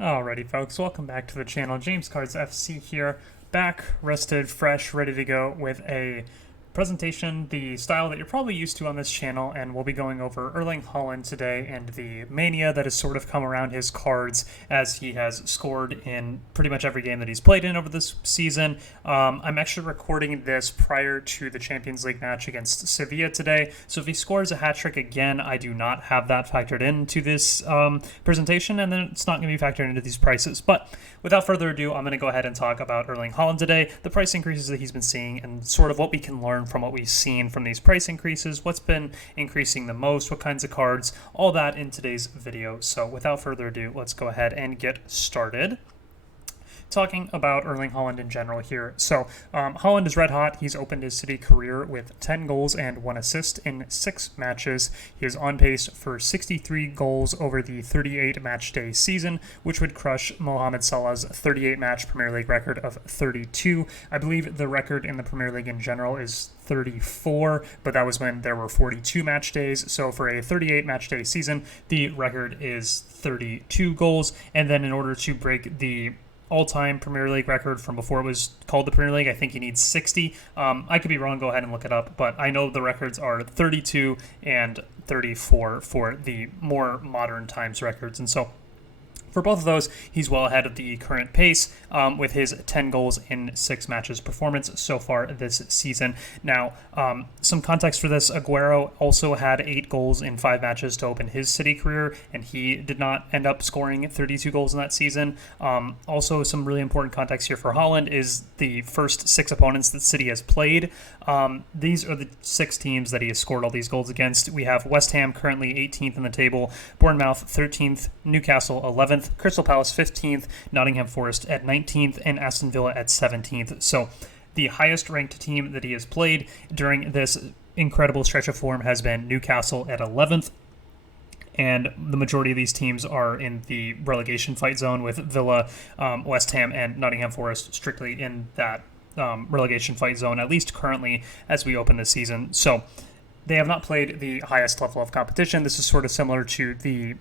Alrighty folks, welcome back to the channel. James Cards FC here, back, rested, fresh, ready to go with a presentation, the style that you're probably used to on this channel, and we'll be going over Erling Haaland today and the mania that has sort of come around his cards as he has scored in pretty much every game that he's played in over this season. I'm actually recording this prior to the Champions League match against Sevilla today, so if he scores a hat-trick again, I do not have that factored into this presentation, and then it's not going to be factored into these prices. But without further ado, I'm going to go ahead and talk about Erling Haaland today, the price increases that he's been seeing, and sort of what we can learn from what we've seen from these price increases, what's been increasing the most, what kinds of cards, all that in today's video. So without further ado, let's go ahead and get started talking about Erling Haaland in general here. So Haaland is red hot. He's opened his City career with 10 goals and 1 assist in 6 matches. He is on pace for 63 goals over the 38 match day season, which would crush Mohamed Salah's 38 match Premier League record of 32. I believe the record in the Premier League in general is 34, but that was when there were 42 match days. So for a 38 match day season, the record is 32 goals. And then in order to break the all-time Premier League record from before it was called the Premier League, I think he needs 60. I could be wrong, go ahead and look it up, but I know the records are 32 and 34 for the more modern times records. And so for both of those, he's well ahead of the current pace with his 10 goals in 6 matches performance so far this season. Now, some context for this, Aguero also had 8 goals in 5 matches to open his City career, and he did not end up scoring 32 goals in that season. Also, some really important context here for Haaland is the first 6 opponents that City has played. These are the 6 teams that he has scored all these goals against. We have West Ham currently 18th in the table, Bournemouth 13th, Newcastle 11th, Crystal Palace 15th, Nottingham Forest at 19th, and Aston Villa at 17th. So the highest ranked team that he has played during this incredible stretch of form has been Newcastle at 11th. And the majority of these teams are in the relegation fight zone, with Villa, West Ham, and Nottingham Forest strictly in that relegation fight zone, at least currently as we open this season. So they have not played the highest level of competition. This is sort of similar to the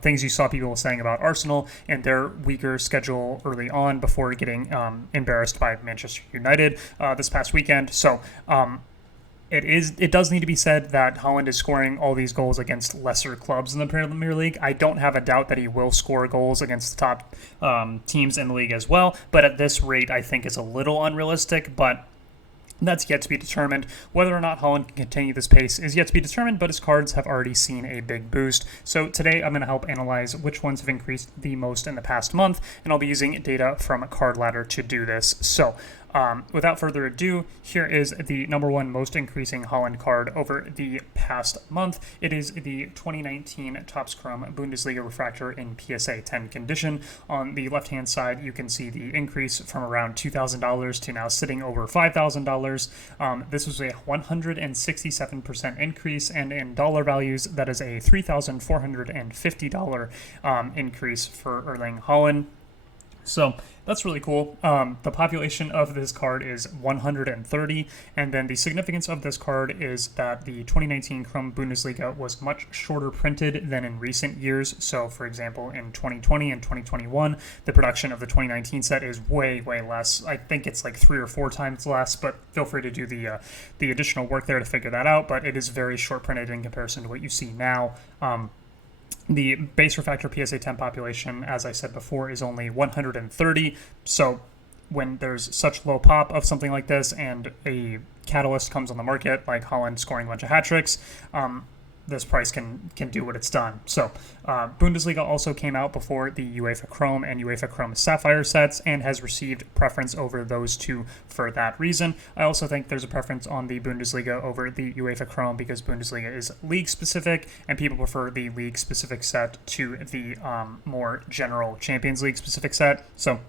things you saw people saying about Arsenal and their weaker schedule early on before getting embarrassed by Manchester United this past weekend. So it does need to be said that Haaland is scoring all these goals against lesser clubs in the Premier League. I don't have a doubt that he will score goals against the top teams in the league as well, but at this rate I think is a little unrealistic, but that's yet to be determined. Whether or not Haaland can continue this pace is yet to be determined, but his cards have already seen a big boost. So today I'm going to help analyze which ones have increased the most in the past month, and I'll be using data from Card Ladder to do this. So without further ado, here is the number 1 most increasing Haaland card over the past month. It is the 2019 Topps Chrome Bundesliga Refractor in PSA 10 condition. On the left-hand side, you can see the increase from around $2,000 to now sitting over $5,000. This was a 167% increase, and in dollar values, that is a $3,450 increase for Erling Haaland. So that's really cool. The population of this card is 130, and then the significance of this card is that the 2019 Chrome Bundesliga was much shorter printed than in recent years. So, for example, in 2020 and 2021, the production of the 2019 set is way, way less. I think it's like 3 or 4 times less, but feel free to do the additional work there to figure that out. But it is very short printed in comparison to what you see now. The base refractor PSA 10 population, as I said before, is only 130. So when there's such low pop of something like this and a catalyst comes on the market, like Haaland scoring a bunch of hat tricks, this price can do what it's done. So Bundesliga also came out before the UEFA Chrome and UEFA Chrome Sapphire sets and has received preference over those two for that reason. I also think there's a preference on the Bundesliga over the UEFA Chrome because Bundesliga is league specific and people prefer the league specific set to the more general Champions League specific set. So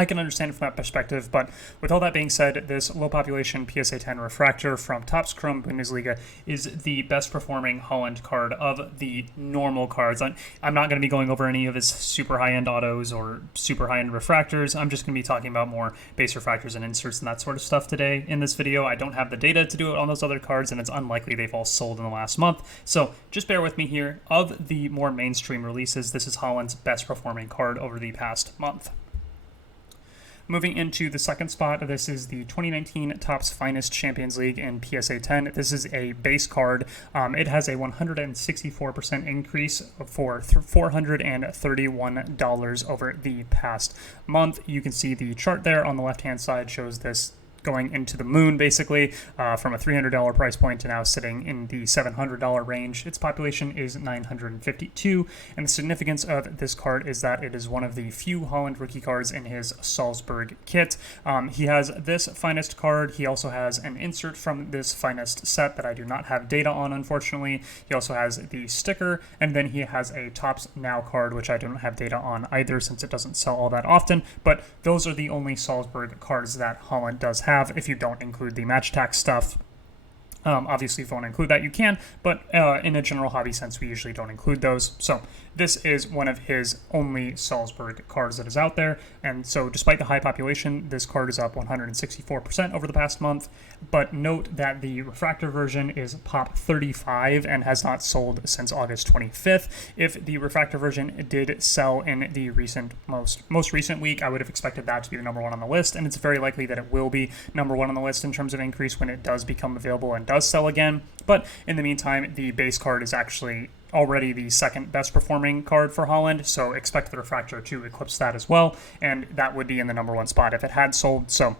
I can understand it from that perspective, but with all that being said, this low population PSA 10 Refractor from Topps Chrome Bundesliga is the best performing Haaland card of the normal cards. I'm not going to be going over any of his super high-end autos or super high-end refractors. I'm just going to be talking about more base refractors and inserts and that sort of stuff today in this video. I don't have the data to do it on those other cards, and it's unlikely they've all sold in the last month. So just bear with me here. Of the more mainstream releases, this is Haaland's best performing card over the past month. Moving into the second spot, this is the 2019 Topps Finest Champions League in PSA 10. This is a base card. It has a 164% increase for $431 over the past month. You can see the chart there on the left-hand side shows this going into the moon, basically, from a $300 price point to now sitting in the $700 range. Its population is 952, and the significance of this card is that it is one of the few Haaland rookie cards in his Salzburg kit. He has this Finest card. He also has an insert from this Finest set that I do not have data on, unfortunately. He also has the sticker, and then he has a Topps Now card, which I don't have data on either since it doesn't sell all that often, but those are the only Salzburg cards that Haaland does have, if you don't include the match tax stuff. Obviously, if you want to include that, you can, but in a general hobby sense, we usually don't include those. So this is one of his only Salzburg cards that is out there, and so despite the high population, this card is up 164% over the past month. But note that the refractor version is pop 35 and has not sold since August 25th. If the refractor version did sell in the most recent week, I would have expected that to be the number one on the list, and it's very likely that it will be number one on the list in terms of increase when it does become available and does sell again. But in the meantime, the base card is actually already the second best performing card for Haaland, so expect the refractor to eclipse that as well, and that would be in the number one spot if it had sold. So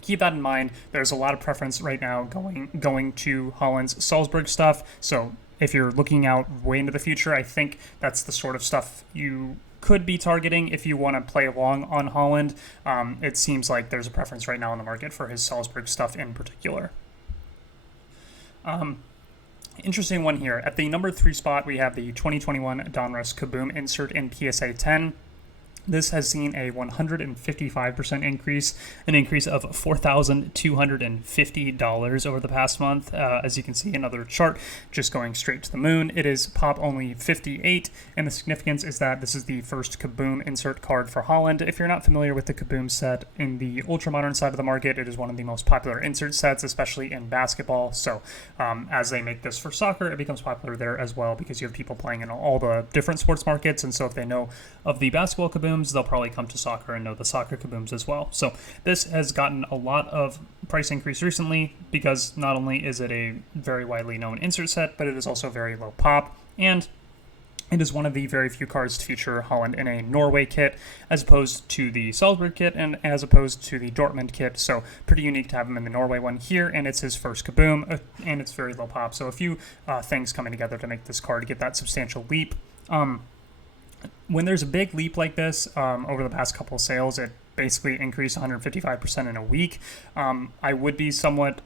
keep that in mind. There's a lot of preference right now going to Haaland's Salzburg stuff, so if you're looking out way into the future, I think that's the sort of stuff you could be targeting if you want to play along on Haaland. It seems like there's a preference right now in the market for his Salzburg stuff in particular. Interesting one here. At the number 3 spot, we have the 2021 Donruss Kaboom insert in PSA 10. This has seen a 155% increase, an increase of $4,250 over the past month. As you can see, another chart just going straight to the moon. It is pop only 58, and the significance is that this is the first Kaboom insert card for Haaland. If you're not familiar with the Kaboom set in the ultra-modern side of the market, it is one of the most popular insert sets, especially in basketball. So as they make this for soccer, it becomes popular there as well because you have people playing in all the different sports markets, and so if they know of the basketball Kaboom, they'll probably come to soccer and know the soccer Kabooms as well. So this has gotten a lot of price increase recently because not only is it a very widely known insert set, but it is also very low pop, and it is one of the very few cards to feature Haaland in a Norway kit as opposed to the Salzburg kit and as opposed to the Dortmund kit. So pretty unique to have him in the Norway one here, and it's his first Kaboom, and it's very low pop. So a few things coming together to make this card get that substantial leap. When there's a big leap like this, over the past couple of sales, it basically increased 155% in a week. I would be somewhat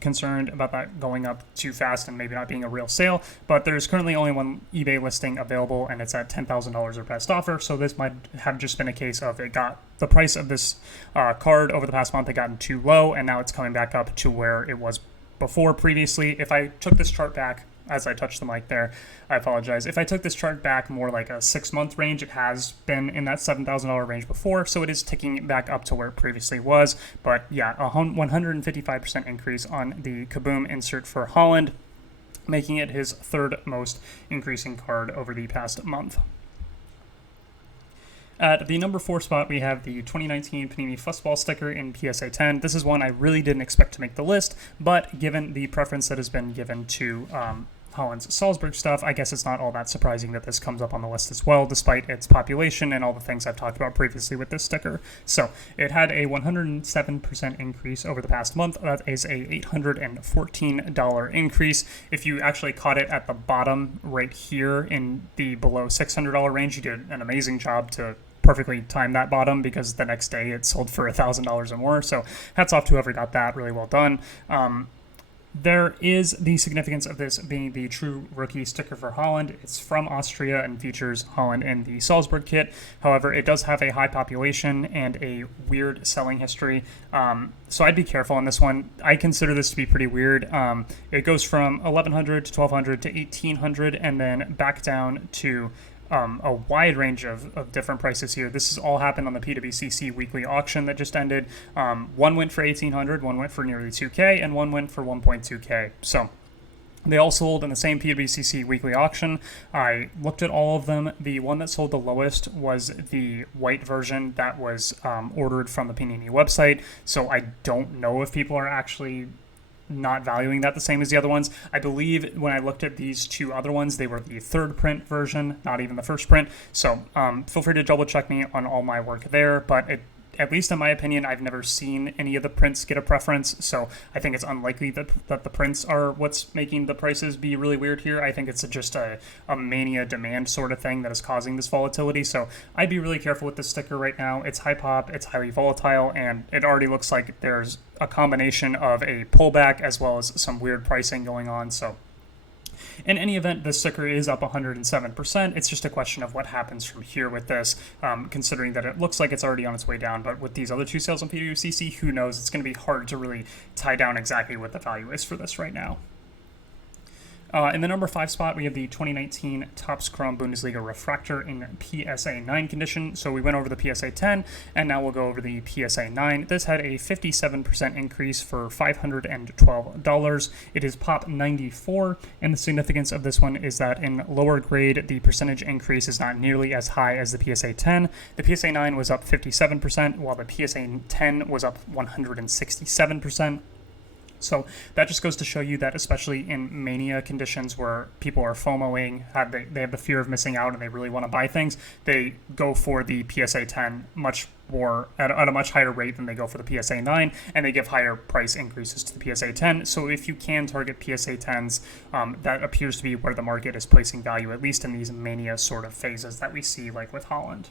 concerned about that going up too fast and maybe not being a real sale, but there's currently only one eBay listing available, and it's at $10,000 or best offer, so this might have just been a case of it got the price of this card over the past month had gotten too low, and now it's coming back up to where it was before previously. If I took this chart back, as I touched the mic there, I apologize. If I took this chart back more like a 6-month range, it has been in that $7,000 range before, so it is ticking back up to where it previously was. But yeah, a 155% increase on the Kaboom insert for Haaland, making it his third most increasing card over the past month. At the number 4 spot, we have the 2019 Panini Fussball sticker in PSA 10. This is one I really didn't expect to make the list, but given the preference that has been given to Haaland's Salzburg stuff, I guess it's not all that surprising that this comes up on the list as well, despite its population and all the things I've talked about previously with this sticker. So it had a 107% increase over the past month. That is a $814 increase. If you actually caught it at the bottom right here in the below $600 range, you did an amazing job to perfectly time that bottom, because the next day it sold for $1,000 or more. So hats off to whoever got that. Really well done. There is the significance of this being the true rookie sticker for Haaland. It's from Austria and features Haaland in the Salzburg kit. However, it does have a high population and a weird selling history. So I'd be careful on this one. I consider this to be pretty weird. It goes from 1100 to 1200 to 1800 and then back down to a wide range of different prices here. This has all happened on the PWCC weekly auction that just ended. One went for 1,800, one went for nearly 2K, and one went for 1.2K. So they all sold in the same PWCC weekly auction. I looked at all of them. The one that sold the lowest was the white version that was ordered from the Panini website. So I don't know if people are actually not valuing that the same as the other ones. I believe when I looked at these two other ones, they were the third print version, not even the first print. So feel free to double check me on all my work there, but at least in my opinion, I've never seen any of the prints get a preference, so I think it's unlikely that the prints are what's making the prices be really weird here. I think it's just a mania demand sort of thing that is causing this volatility, so I'd be really careful with this sticker right now. It's high pop, it's highly volatile, and it already looks like there's a combination of a pullback as well as some weird pricing going on, so in any event, this sticker is up 107%. It's just a question of what happens from here with this, considering that it looks like it's already on its way down. But with these other two sales on PWCC, who knows? It's going to be hard to really tie down exactly what the value is for this right now. In the number 5 spot, we have the 2019 Topps Chrome Bundesliga Refractor in PSA 9 condition. So we went over the PSA 10, and now we'll go over the PSA 9. This had a 57% increase for $512. It is pop 94, and the significance of this one is that in lower grade, the percentage increase is not nearly as high as the PSA 10. The PSA 9 was up 57%, while the PSA 10 was up 167%. So that just goes to show you that, especially in mania conditions where people are FOMOing, they have the fear of missing out and they really want to buy things, they go for the PSA 10 much more at a much higher rate than they go for the PSA 9, and they give higher price increases to the PSA 10. So if you can target PSA 10s, that appears to be where the market is placing value, at least in these mania sort of phases that we see, like with Haaland.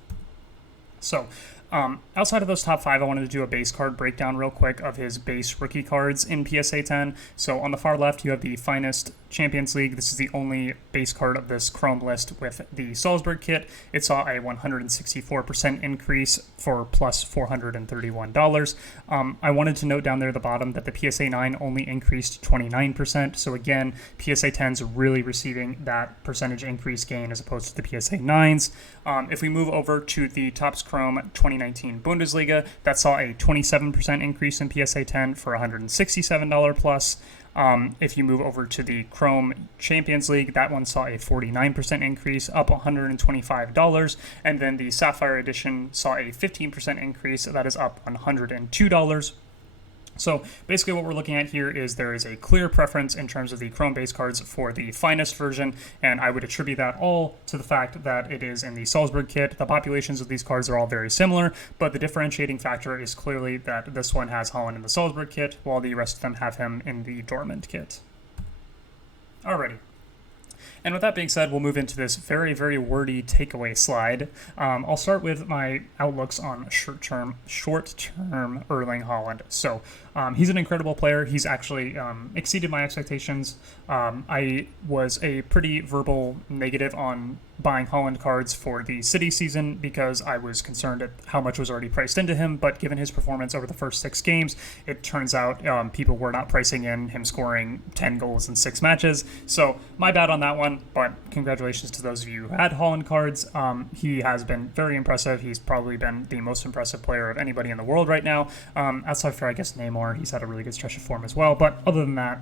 So outside of those top 5, I wanted to do a base card breakdown real quick of his base rookie cards in PSA 10. So on the far left, you have the Finest Champions League. This is the only base card of this Chrome list with the Salzburg kit. It saw a 164% increase for plus $431. I wanted to note down there at the bottom that the PSA 9 only increased 29%. So again, PSA 10's really receiving that percentage increase gain as opposed to the PSA 9s. If we move over to the Topps Chrome 2019 Bundesliga, that saw a 27% increase in PSA 10 for $167 plus. If you move over to the Chrome Champions League, that one saw a 49% increase, up $125. And then the Sapphire Edition saw a 15% increase, that is up $102. So basically what we're looking at here is there is a clear preference in terms of the Chrome base cards for the Finest version, and I would attribute that all to the fact that it is in the Salzburg kit. The populations of these cards are all very similar, but the differentiating factor is clearly that this one has Haaland in the Salzburg kit, while the rest of them have him in the Dortmund kit. Alrighty. And with that being said, we'll move into this very, very wordy takeaway slide. I'll start with my outlooks on short-term Erling Haaland. So he's an incredible player. He's actually exceeded my expectations. I was a pretty verbal negative on buying Haaland cards for the City season because I was concerned at how much was already priced into him, but given his performance over the first 6 games, it turns out people were not pricing in him scoring 10 goals in 6 matches. So my bad on that one, but congratulations to those of you who had Haaland cards. He has been very impressive. He's probably been the most impressive player of anybody in the world right now. Outside for, I guess, Neymar, he's had a really good stretch of form as well. But other than that,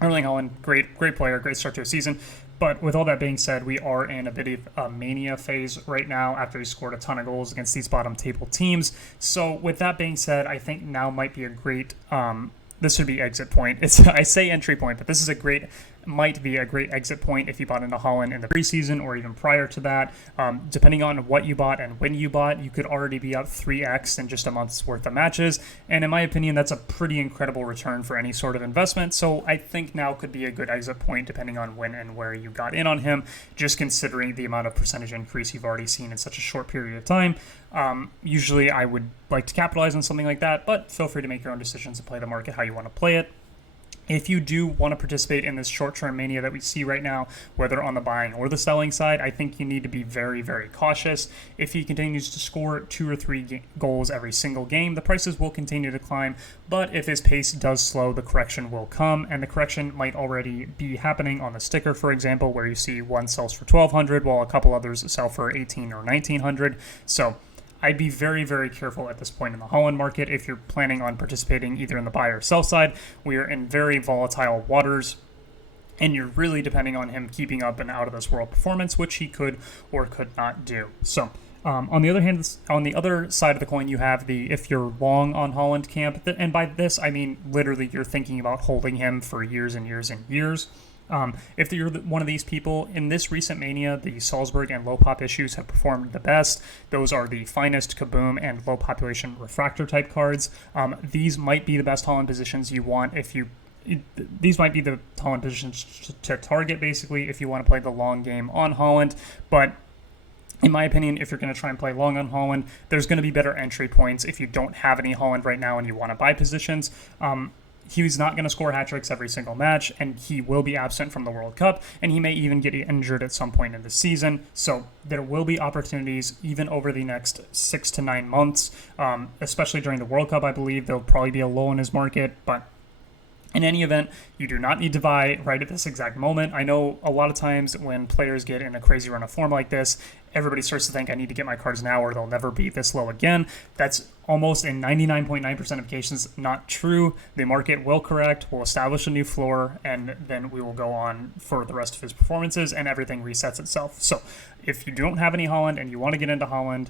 Erling Haaland, great player, great start to a season. But with all that being said, we are in a bit of a mania phase right now after he scored a ton of goals against these bottom table teams. So with that being said, I think now might be a great this would be exit point. I say entry point, but this is might be a great exit point if you bought into Haaland in the preseason or even prior to that. Depending on what you bought and when you bought, you could already be up 3x in just a month's worth of matches. And in my opinion, that's a pretty incredible return for any sort of investment. So I think now could be a good exit point depending on when and where you got in on him, just considering the amount of percentage increase you've already seen in such a short period of time. Usually I would like to capitalize on something like that, but feel free to make your own decisions and play the market how you want to play it. If you do want to participate in this short-term mania that we see right now, whether on the buying or the selling side, I think you need to be very, very cautious. If he continues to score 2 or 3 goals every single game, the prices will continue to climb. But if his pace does slow, the correction will come, and the correction might already be happening on the sticker, for example, where you see one sells for $1,200 while a couple others sell for $1,800 or $1,900. So I'd be very, very careful at this point in the Haaland market if you're planning on participating either in the buy or sell side. We are in very volatile waters, and you're really depending on him keeping up an out-of-this-world performance, which he could or could not do. So on the other hand, on the other side of the coin, you have the if you're long on Haaland camp, and by this I mean literally you're thinking about holding him for years and years and years. If you're one of these people, in this recent mania, the Salzburg and low pop issues have performed the best. Those are the Finest Kaboom and low population Refractor type cards. These might be the best Haaland positions you want if you. These might be the Haaland positions to target, basically, if you want to play the long game on Haaland. But in my opinion, if you're going to try and play long on Haaland, there's going to be better entry points if you don't have any Haaland right now and you want to buy positions. He's not going to score hat tricks every single match, and he will be absent from the World Cup, and he may even get injured at some point in the season. So there will be opportunities even over the next 6 to 9 months, especially during the World Cup. I believe there'll probably be a lull in his market, but in any event, you do not need to buy right at this exact moment. I know a lot of times when players get in a crazy run of form like this, everybody starts to think, I need to get my cards now or they'll never be this low again. That's almost in 99.9% of cases not true. The market will correct, will establish a new floor, and then we will go on for the rest of his performances and everything resets itself. So if you don't have any Haaland and you want to get into Haaland,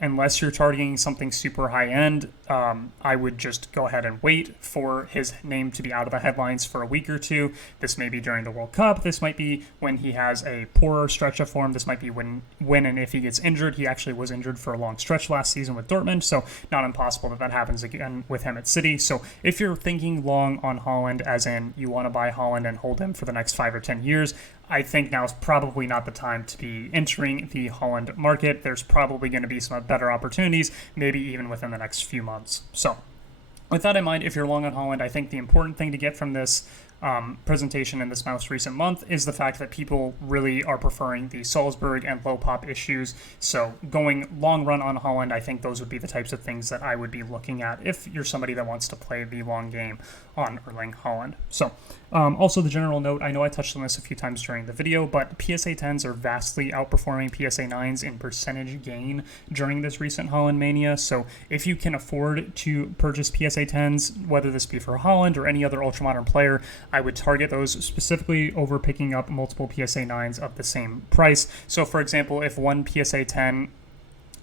unless you're targeting something super high end, I would just go ahead and wait for his name to be out of the headlines for a week or two. This may be during the World Cup. This might be when he has a poorer stretch of form. This might be when and if he gets injured. He actually was injured for a long stretch last season with Dortmund, so not impossible that happens again with him at City. So if you're thinking long on Haaland, as in you want to buy Haaland and hold him for the next 5 or 10 years, I think now is probably not the time to be entering the Haaland market. There's probably going to be some better opportunities, maybe even within the next few months. So with that in mind, if you're long on Haaland, I think the important thing to get from this presentation in this most recent month is the fact that people really are preferring the Salzburg and low pop issues. So going long run on Haaland, I think those would be the types of things that I would be looking at if you're somebody that wants to play the long game on Erling Haaland. So also the general note, I know I touched on this a few times during the video, but PSA 10s are vastly outperforming PSA 9s in percentage gain during this recent Haaland mania. So if you can afford to purchase PSA 10s, whether this be for Haaland or any other ultramodern player, I would target those specifically over picking up multiple PSA 9s of the same price. So for example, if one PSA 10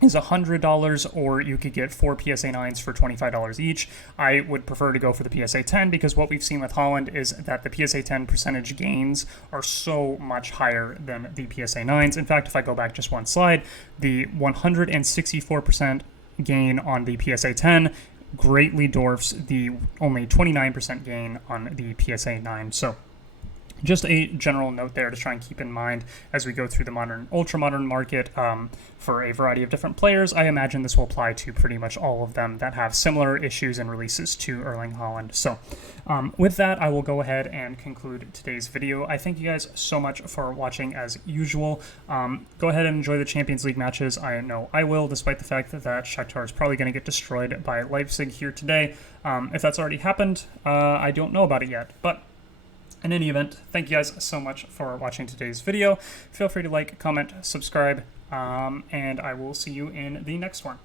is $100 or you could get 4 PSA 9s for $25 each, I would prefer to go for the PSA 10 because what we've seen with Haaland is that the PSA 10 percentage gains are so much higher than the PSA 9s. In fact, if I go back just one slide, the 164% gain on the PSA 10 greatly dwarfs the only 29% gain on the PSA 9. So just a general note there to try and keep in mind as we go through the modern, ultra-modern market for a variety of different players. I imagine this will apply to pretty much all of them that have similar issues and releases to Erling Haaland. So with that, I will go ahead and conclude today's video. I thank you guys so much for watching as usual. Go ahead and enjoy the Champions League matches. I know I will, despite the fact that Shakhtar is probably going to get destroyed by Leipzig here today. If that's already happened, I don't know about it yet, but in any event, thank you guys so much for watching today's video. Feel free to like, comment, subscribe, and I will see you in the next one.